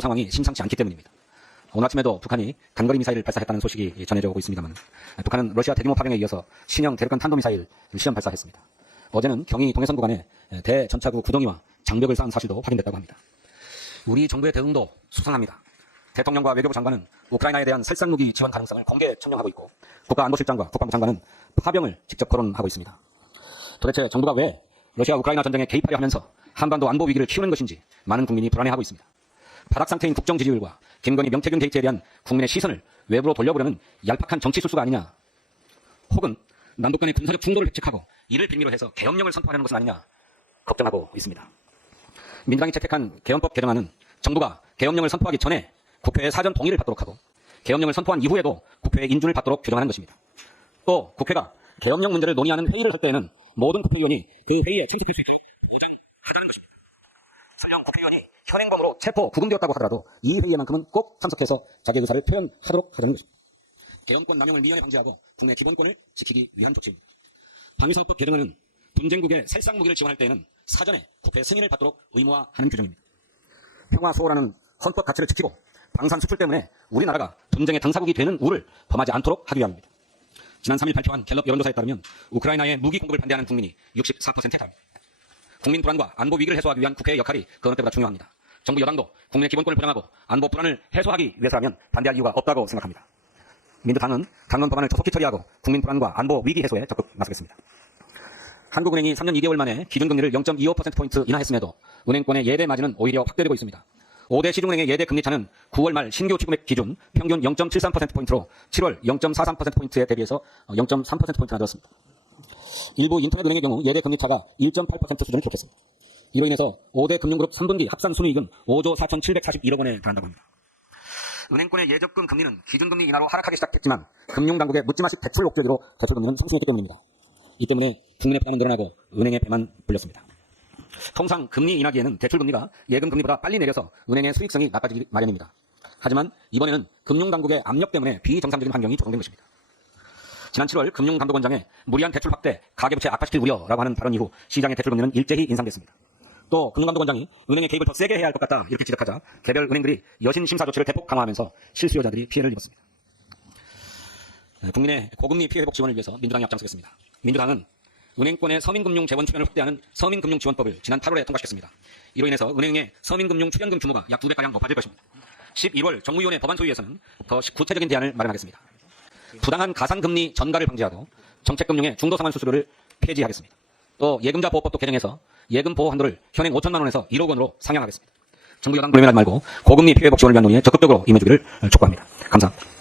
상황이 심상치 않기 때문입니다. 오늘 아침에도 북한이 단거리 미사일을 발사했다는 소식이 전해져 오고 있습니다만, 북한은 러시아 대규모 파병에 이어서 신형 대륙간 탄도미사일 시험 발사했습니다. 어제는 경의 동해선 구간에 대전차구 구덩이와 장벽을 쌓은 사실도 확인됐다고 합니다. 우리 정부의 대응도 수상합니다. 대통령과 외교부 장관은 우크라이나에 대한 살상무기 지원 가능성을 공개 천명하고 있고, 국가안보실장과 국방부 장관은 파병을 직접 거론하고 있습니다. 도대체 정부가 왜 러시아 우크라이나 전쟁에 개입하려 하면서 한반도 안보 위기를 키우는 것인지 많은 국민이 불안해하고 있습니다. 바닥 상태인 국정 지지율과 김건희 명태균 게이트에 대한 국민의 시선을 외부로 돌려보려는 얄팍한 정치 술수가 아니냐, 혹은 남북 간의 군사적 충돌을 백책하고 이를 빌미로 해서 계엄령을 선포하려는 것은 아니냐 걱정하고 있습니다. 민주당이 채택한 계엄법 개정안은 정부가 계엄령을 선포하기 전에 국회의 사전 동의를 받도록 하고, 계엄령을 선포한 이후에도 국회의 인준을 받도록 규정하는 것입니다. 또 국회가 계엄령 문제를 논의하는 회의를 할 때에는 모든 국회의원이 그 회의에 참석할 수 있도록 보장하자는 것입니다. 설령 국회의원이 현행범으로 체포, 구금되었다고 하더라도 이 회의에만큼은 꼭 참석해서 자기 의사를 표현하도록 하자는 것입니다. 계엄권 남용을 미연에 방지하고 국내 기본권을 지키기 위한 조치입니다. 방위사업법 개정안은 분쟁국에 살상무기를 지원할 때에는 사전에 국회 승인을 받도록 의무화하는 규정입니다. 평화 수호라는 헌법 가치를 지키고 방산 수출 때문에 우리나라가 분쟁의 당사국이 되는 우를 범하지 않도록 하기 위함입니다. 지난 3일 발표한 갤럽 여론조사에 따르면 우크라이나의 무기 공급을 반대하는 국민이 64%에 달합니다. 국민 불안과 안보 위기를 해소하기 위한 국회의 역할이 그 어느 때보다 중요합니다. 정부 여당도 국민의 기본권을 보장하고 안보 불안을 해소하기 위해서라면 반대할 이유가 없다고 생각합니다. 민주당은 당론 법안을 조속히 처리하고 국민 불안과 안보 위기 해소에 적극 나서겠습니다. 한국은행이 3년 2개월 만에 기준금리를 0.25%포인트 인하했음에도 은행권의 예대 마진은 오히려 확대되고 있습니다. 5대 시중은행의 예대 금리차는 9월 말 신규 취급액 기준 평균 0.73%포인트로 7월 0.43%포인트에 대비해서 0.3%포인트나 늘었습니다. 일부 인터넷은행의 경우 예대 금리차가 1.8% 수준을 기록했습니다. 이로 인해서 5대 금융그룹 3분기 합산 순이익은 5조 4,741억 원에 달한다고 합니다. 은행권의 예적금 금리는 기준금리 인하로 하락하기 시작했지만 금융당국의 묻지마식 대출 옥죄기로 대출금리는 상승했기 때문입니다. 이 때문에 국민의 부담은 늘어나고 은행의 배만 불렸습니다. 통상 금리 인하기에는 대출금리가 예금금리보다 빨리 내려서 은행의 수익성이 나빠지기 마련입니다. 하지만 이번에는 금융당국의 압력 때문에 비정상적인 환경이 조성된 것입니다. 지난 7월 금융감독원장의 무리한 대출 확대, 가계부채 악화시킬 우려라고 하는 발언 이후 시장의 대출금리는 일제히 인상됐습니다. 또 금융감독원장이 은행의 개입을 더 세게 해야 할 것 같다 이렇게 지적하자 개별 은행들이 여신 심사 조치를 대폭 강화하면서 실수요자들이 피해를 입었습니다. 국민의 고금리 피해 회복 지원을 위해서 민주당이 앞장서겠습니다. 민주당은 은행권의 서민금융 재원 출연을 확대하는 서민금융지원법을 지난 8월에 통과시켰습니다. 이로 인해서 은행의 서민금융 출연금 규모가 약 2배가량 높아질 것입니다. 11월 정무위원회 법안소위에서는 더 구체적인 대안을 마련하겠습니다. 부당한 가산금리 전가를 방지하고 정책금융의 중도상환 수수료를 폐지하겠습니다. 또 예금자보호법도 개정해서 예금보호 한도를 현행 5천만 원에서 1억 원으로 상향하겠습니다. 정부 여당 불매하지 말고 고금리 피해 회복 지원을 위한 논의에 적극적으로 임해주기를 촉구합니다. 감사합니다.